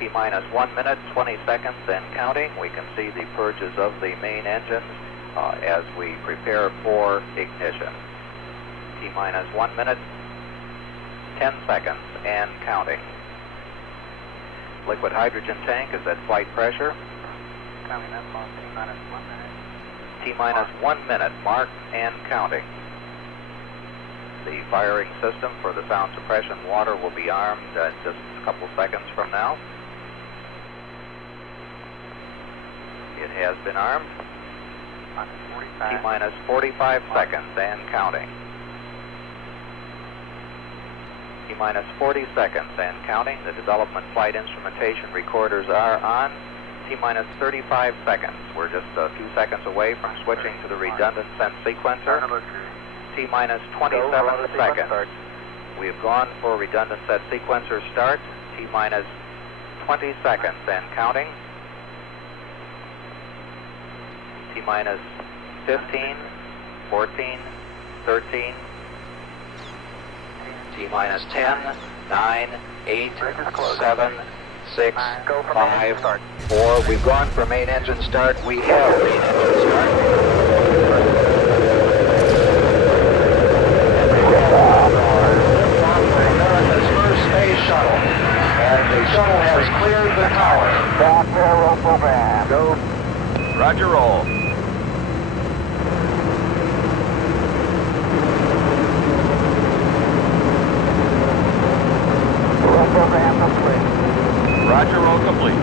T-minus 1 minute, 20 seconds and counting. We can see the purges of the main engines as we prepare for ignition. T-minus 1 minute, 10 seconds and counting. Liquid hydrogen tank is at flight pressure. Coming up on T-minus 1 minute. T-minus 1 minute, marked and counting. The firing system for the sound suppression water will be armed just a couple seconds from now. It has been armed. T-minus 45 seconds and counting. T-minus 40 seconds and counting. The development flight instrumentation recorders are on. T-minus 35 seconds. We're just a few seconds away from switching to the redundant sense sequencer. T-minus 27 seconds. We have gone for redundant set sequencer start. T-minus 20 seconds and counting. T-minus 15, 14, 13. T-minus 10, 9, 8, 7, 6, 5, 4. We've gone for main engine start. We have main engine start. America's first space shuttle. And the shuttle has cleared the tower. Back aero program. Go. Roger, roll. Roll program complete. Roger, roll complete.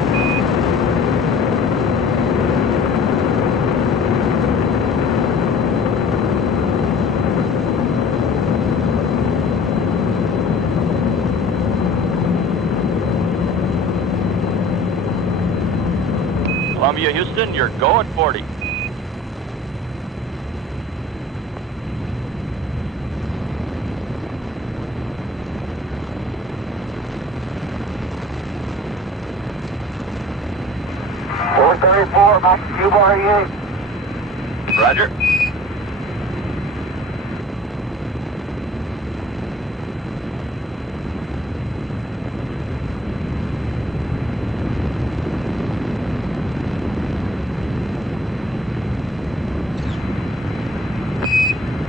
Columbia, Houston, you're go at 40. Max Cube RE8. Roger.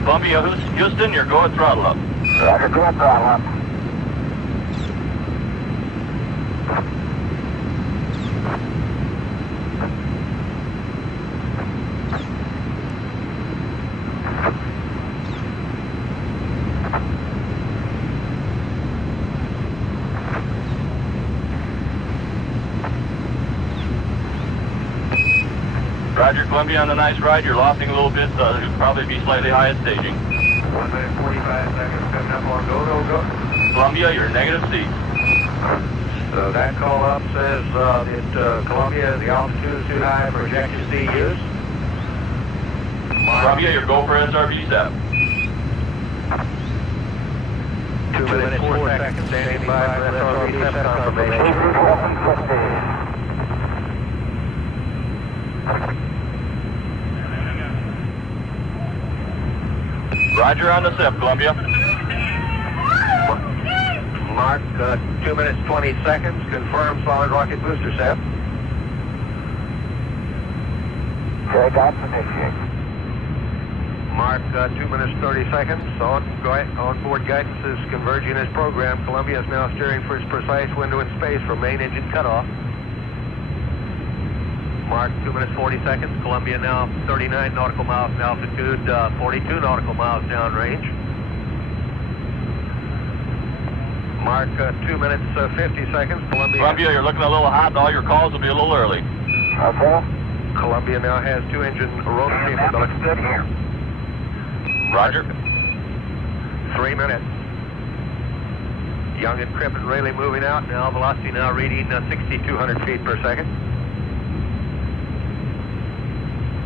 Columbia, Houston, you're going throttle up. Roger, go throttle up. Roger, Columbia, on the nice ride. You're lofting a little bit, so you'll probably be slightly high at staging. 1 minute 45 seconds coming up on go, go, go. Columbia, you're negative C. So that call up says that Columbia, the altitude is too high for objective C use. Columbia, you're go for SRB SAP. 2 minutes 4 seconds, standing by for SRB set confirmation. Roger on the SIP, Columbia. Mark, 2 minutes 20 seconds, confirm solid rocket booster set. Check out the initiate. Mark, 2 minutes 30 seconds, on-board guidance is converging as programmed. Columbia is now steering for its precise window in space for main engine cutoff. Mark, 2 minutes 40 seconds, Columbia now 39 nautical miles in altitude, 42 nautical miles downrange. Mark, 2 minutes 50 seconds, Columbia, you're looking a little hot, all your calls will be a little early. Okay. Columbia now has 2 engine rotor capability. Good here. Roger. 3 minutes. Young and Cribb and Rayleigh moving out, now velocity now reading 6,200 feet per second.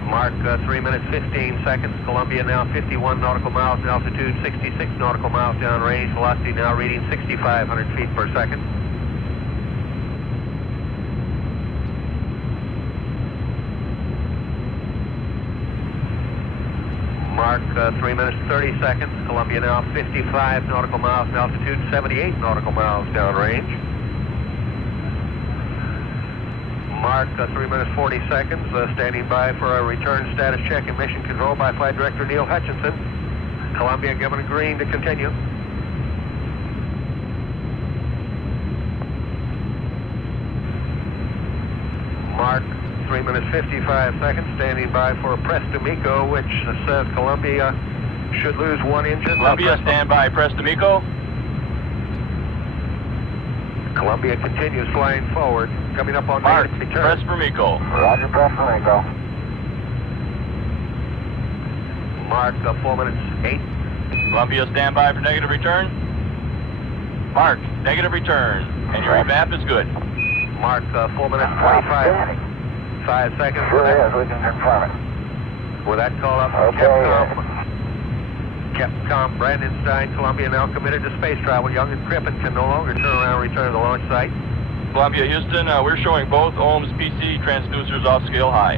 Mark, 3 minutes 15 seconds, Columbia now 51 nautical miles in altitude, 66 nautical miles downrange, velocity now reading 6,500 feet per second. Mark, 3 minutes 30 seconds, Columbia now 55 nautical miles in altitude, 78 nautical miles downrange. Mark, 3 minutes 40 seconds, standing by for a return status check and mission control by Flight Director Neil Hutchinson. Columbia given a green to continue. Mark, 3 minutes 55 seconds, standing by for a press to MECO, which says Columbia should lose one engine. Columbia, stand by, press to MECO. Columbia continues flying forward, coming up on Mark, return. press for MECO. Roger, press for MECO. Mark, 4 minutes 8. Columbia, stand by for negative return. Mark, negative return. And your map is good. Mark, 4 minutes 25. 5 seconds. Sure is, we can confirm it. With that call up from Capcom Brandon Stein, Columbia now committed to space travel. Young and Crippen can no longer turn around and return to the launch site. Columbia, Houston, we're showing both ohms PC transducers off scale high.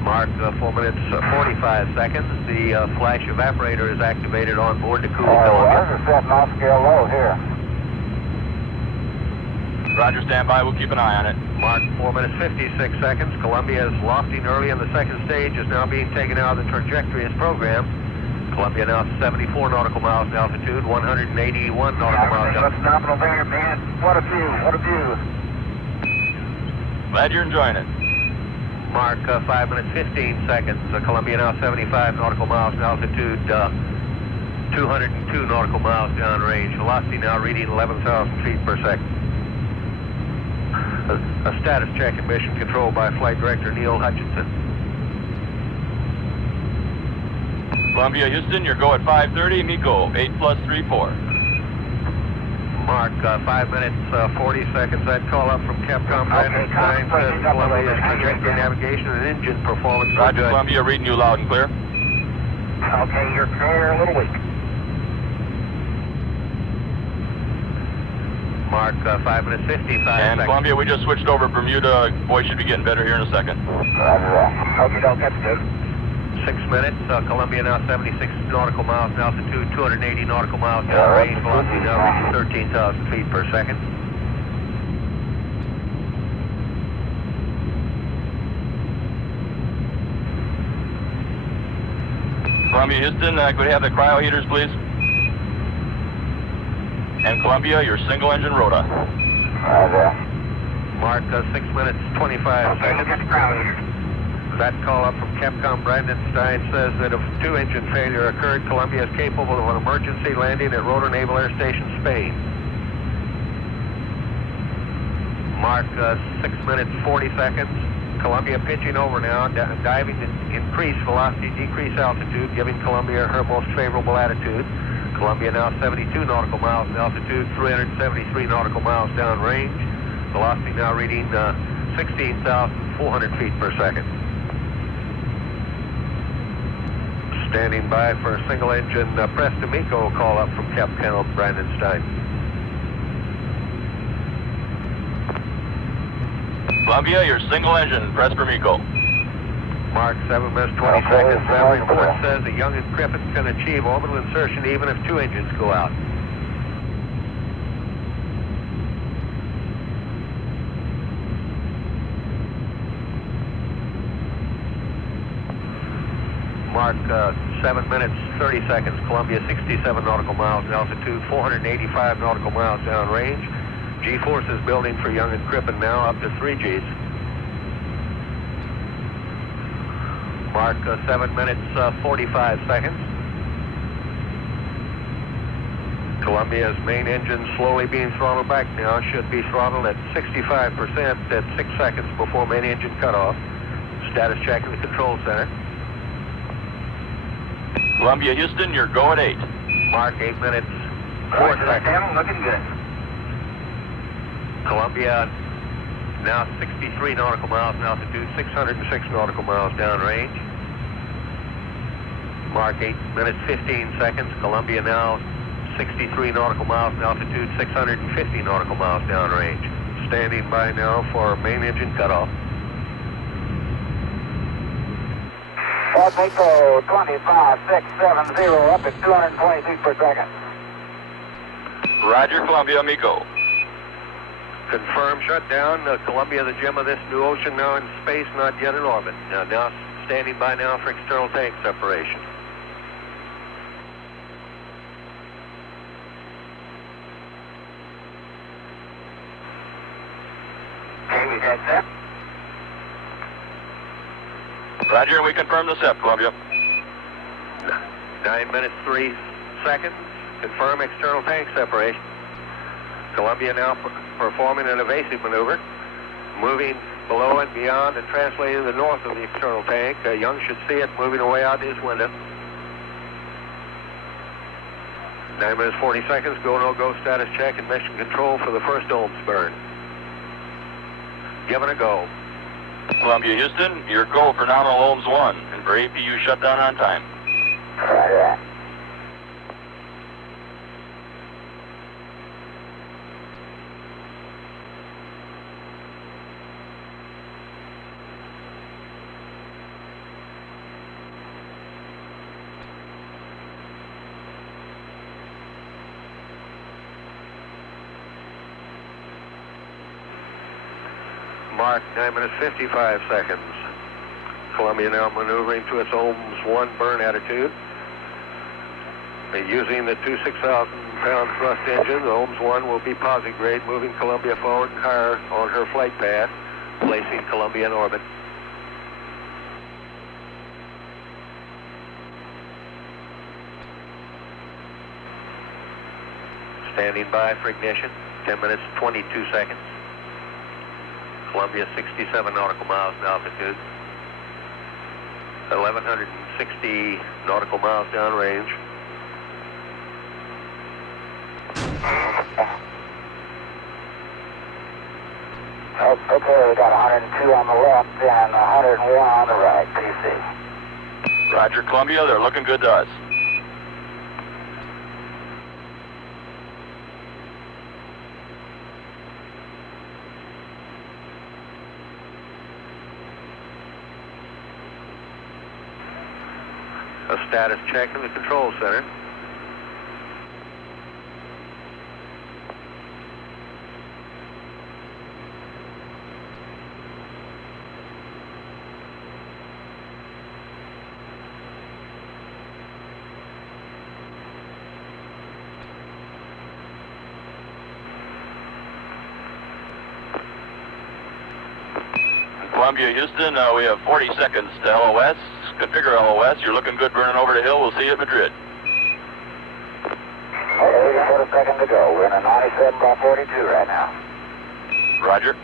Mark, 4 minutes 45 seconds. The flash evaporator is activated on board to cool Columbia. Ours are setting off scale low here. Roger, stand by, we'll keep an eye on it. Mark, 4 minutes 56 seconds. Columbia is lofting early in the second stage, is now being taken out of the trajectory as programmed. Columbia now 74 nautical miles in altitude, 181 nautical miles down. Phenomenal there, man. What a view, what a view. Glad you're enjoying it. Mark, 5 minutes 15 seconds. Columbia now 75 nautical miles in altitude, 202 nautical miles downrange. Velocity now reading 11,000 feet per second. A status check and mission control by Flight Director Neil Hutchinson. Columbia, Houston, your go at 5:30, MECO, 8+34. Mark, 5 minutes 40 seconds. That call up from Capcom Brandon Stein says Columbia's trajectory, navigation, and engine performance. Roger, Columbia, reading you loud and clear. Okay, you're clear, a little weak. Mark, 5 minutes 55 And seconds. Columbia, we just switched over Bermuda. Boy, should be getting better here in a second. Roger that. Okay, don't get good. 6 minutes. Columbia now 76 nautical miles in altitude, 280 nautical miles downrange. Velocity now reaching 13,000 feet per second. Columbia, Houston, could we have the cryo heaters, please? And Columbia, your single engine rota. Roger. Mark, 6 minutes 25 Okay, seconds. get the crowd here. That call up from Capcom Brandon Stein says that if two-engine failure occurred, Columbia is capable of an emergency landing at Rotor Naval Air Station, Spain. Mark, 6 minutes 40 seconds. Columbia pitching over now, diving to increase velocity, decrease altitude, giving Columbia her most favorable attitude. Columbia now 72 nautical miles in altitude, 373 nautical miles downrange. Velocity now reading 16,400 feet per second. Standing by for a single engine press to MECO call up from Capcom Brandon Stein. Columbia, your single engine, press for MECO. Mark, 7 minutes 20 seconds. That report says that Young and Crippen can achieve orbital insertion even if two engines go out. Mark, 7 minutes 30 seconds. Columbia 67 nautical miles in altitude, 485 nautical miles downrange. G-forces building for Young and Crippen now up to 3 Gs. Mark, 7 minutes 45 seconds. Columbia's main engine slowly being throttled back now. Should be throttled at 65% at 6 seconds before main engine cutoff. Status check in the control center. Columbia, Houston, your go at 8. Mark, 8 minutes 4 seconds. Looking good. Columbia now 63 nautical miles in altitude, 606 nautical miles downrange. Mark, 8 minutes 15 seconds. Columbia now 63 nautical miles in altitude, 650 nautical miles downrange. Standing by now for main engine cutoff. MECO 25670 up at 220 feet per second. Roger, Columbia, MECO. Confirm shutdown. Columbia, the gem of this new ocean, now in space, not yet in orbit. Now standing by now for external tank separation. Okay, we got that. Roger, we confirm the SEP, Columbia. 9 minutes, 3 seconds. Confirm external tank separation. Columbia now performing an evasive maneuver, moving below and beyond and translating to the north of the external tank. Young should see it moving away out his window. 9 minutes, 40 seconds. Go, no go status check and mission control for the first ohms burn. Give it a go. Columbia, Houston, your go for nominal ohms 1 and for APU shutdown on time. Right. Mark, 9 minutes, 55 seconds. Columbia now maneuvering to its ohms 1 burn attitude. Using the two 6,000-pound thrust engine, the ohms 1 will be posi grade, moving Columbia forward and higher on her flight path, placing Columbia in orbit. Standing by for ignition, 10 minutes, 22 seconds. Columbia 67 nautical miles in altitude, 1,160 nautical miles downrange. Oh, okay, we got 102 on the left and 101 on the right, PC. Roger, Columbia, they're looking good to us. A status check in the control center. Columbia, Houston, we have 40 seconds to LOS. Configure LOS. You're looking good burning over the hill. We'll see you at Madrid. Okay, just a second to go. We're in a 97 by 42 right now. Roger.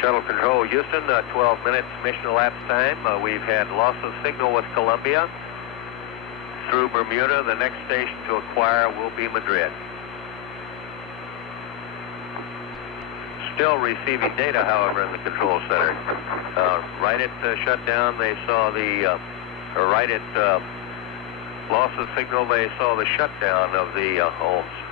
Shuttle control, Houston, 12 minutes mission elapsed time. We've had loss of signal with Columbia through Bermuda. The next station to acquire will be Madrid. Still receiving data, however, in the control center. Right at shutdown, they saw the, right at loss of signal, they saw the shutdown of the ohms.